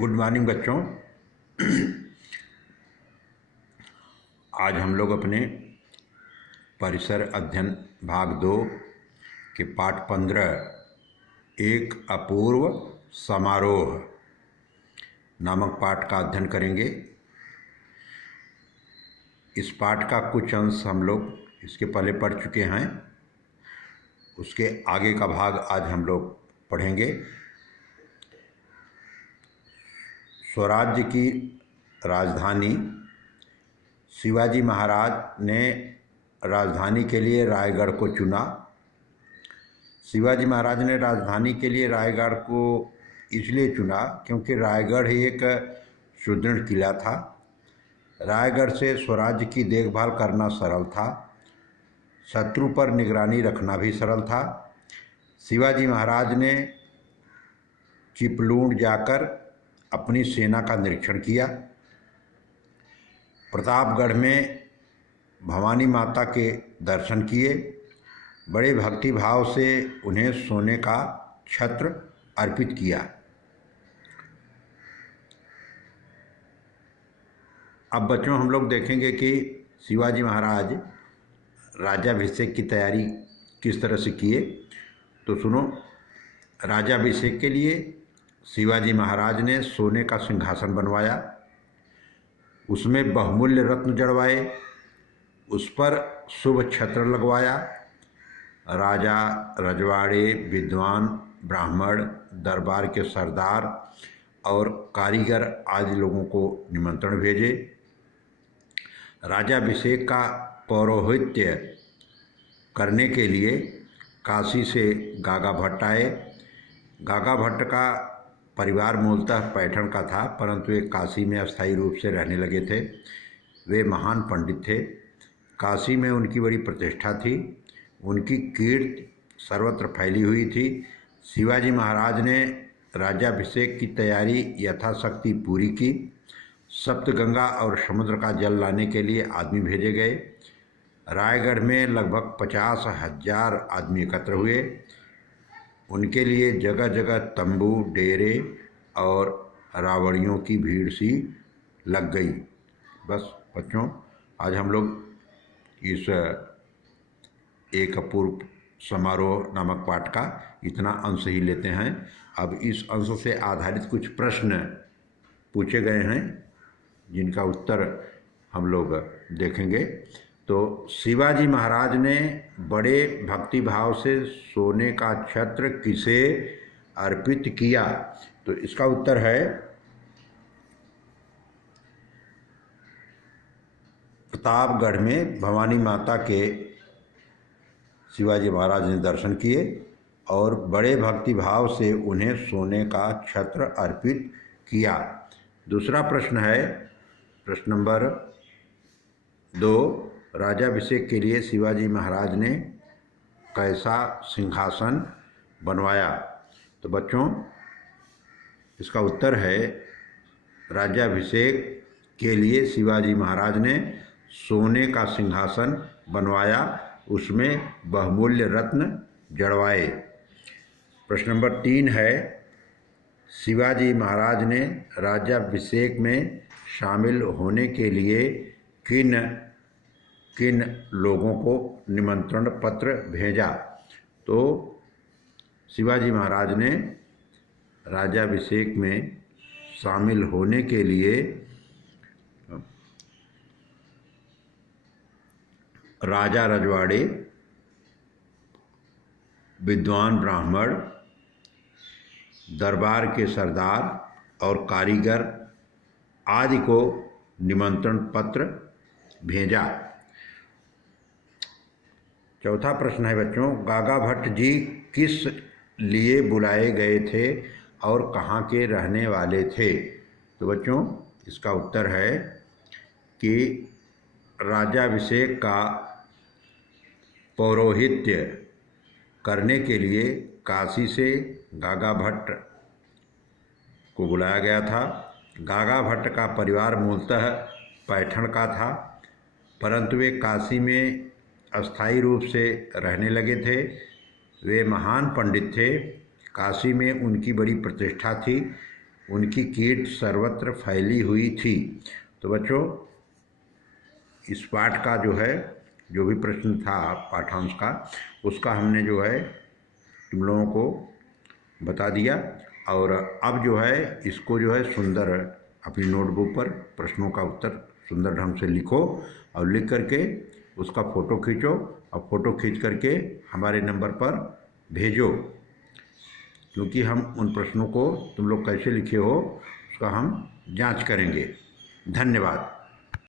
Good morning बच्चों। आज हम लोग अपने परिसर अध्ययन भाग 2 के पाठ 15 एक अपूर्व समारोह नामक पाठ का अध्ययन करेंगे। इस पाठ का कुछ अंश हम लोग इसके पहले पढ़ चुके हैं, उसके आगे का भाग आज हम लोग पढ़ेंगे। स्वराज्य की राजधानी शिवाजी महाराज ने राजधानी के लिए रायगढ़ को चुना। शिवाजी महाराज ने राजधानी के लिए रायगढ़ को इसलिए चुना क्योंकि रायगढ़ एक सुदृढ़ किला था। रायगढ़ से स्वराज्य की देखभाल करना सरल था, शत्रु पर निगरानी रखना भी सरल था। शिवाजी महाराज ने चिपलूण जाकर अपनी सेना का निरीक्षण किया। प्रतापगढ़ में भवानी माता के दर्शन किए। बड़े भक्ति भाव से उन्हें सोने का छत्र अर्पित किया। अब बच्चों हम लोग देखेंगे कि शिवाजी महाराज राज्याभिषेक की तैयारी किस तरह से किए। तो सुनो, राज्याभिषेक के लिए शिवाजी महाराज ने सोने का सिंहासन बनवाया, उसमें बहुमूल्य रत्न जड़वाए, उस पर शुभ छत्र लगवाया। राजा, रजवाड़े, विद्वान, ब्राह्मण, दरबार के सरदार और कारीगर आदि लोगों को निमंत्रण भेजे। राज्याभिषेक का पौरोहित्य करने के लिए काशी से गागा भट्ट आए। गागा भट्ट का परिवार मूलतः पैठण का था, परंतु वे काशी में अस्थायी रूप से रहने लगे थे। वे महान पंडित थे, काशी में उनकी बड़ी प्रतिष्ठा थी, उनकी कीर्ति सर्वत्र फैली हुई थी। शिवाजी महाराज ने राज्याभिषेक की तैयारी यथाशक्ति पूरी की। सप्तगंगा और समुद्र का जल लाने के लिए आदमी भेजे गए। रायगढ़ में लगभग 50,000 आदमी एकत्र हुए। उनके लिए जगह जगह तंबू, डेरे और रावड़ियों की भीड़ सी लग गई। बस बच्चों, आज हम लोग इस एक अपूर्व समारोह नामक पाठ का इतना अंश ही लेते हैं। अब इस अंश से आधारित कुछ प्रश्न पूछे गए हैं जिनका उत्तर हम लोग देखेंगे। तो शिवाजी महाराज ने बड़े भक्ति भाव से सोने का छत्र किसे अर्पित किया? तो इसका उत्तर है प्रतापगढ़ में भवानी माता के शिवाजी महाराज ने दर्शन किए और बड़े भक्ति भाव से उन्हें सोने का छत्र अर्पित किया। दूसरा प्रश्न है, प्रश्न नंबर 2, राज्याभिषेक के लिए शिवाजी महाराज ने कैसा सिंहासन बनवाया? तो बच्चों इसका उत्तर है राज्याभिषेक के लिए शिवाजी महाराज ने सोने का सिंहासन बनवाया, उसमें बहुमूल्य रत्न जड़वाए। प्रश्न नंबर 3 है, शिवाजी महाराज ने राज्याभिषेक में शामिल होने के लिए किन किन लोगों को निमंत्रण पत्र भेजा? तो शिवाजी महाराज ने राज्याभिषेक में शामिल होने के लिए राजा रजवाड़े, विद्वान ब्राह्मण, दरबार के सरदार और कारीगर आदि को निमंत्रण पत्र भेजा। चौथा प्रश्न है बच्चों, गागा भट्ट जी किस लिए बुलाए गए थे और कहाँ के रहने वाले थे? तो बच्चों इसका उत्तर है कि राज्याभिषेक का पौरोहित्य करने के लिए काशी से गागा भट्ट को बुलाया गया था। गागा भट्ट का परिवार मूलतः पैठण का था, परंतु वे काशी में अस्थायी रूप से रहने लगे थे। वे महान पंडित थे, काशी में उनकी बड़ी प्रतिष्ठा थी, उनकी कीट सर्वत्र फैली हुई थी। तो बच्चों, इस पाठ का जो है, जो भी प्रश्न था पाठांश का, उसका हमने जो है तुम लोगों को बता दिया। और अब जो है इसको जो है सुंदर अपनी नोटबुक पर प्रश्नों का उत्तर सुंदर ढंग से लिखो और लिख करके उसका फ़ोटो खींचो और फ़ोटो खींच करके हमारे नंबर पर भेजो, क्योंकि हम उन प्रश्नों को तुम लोग कैसे लिखे हो उसका हम जांच करेंगे। धन्यवाद।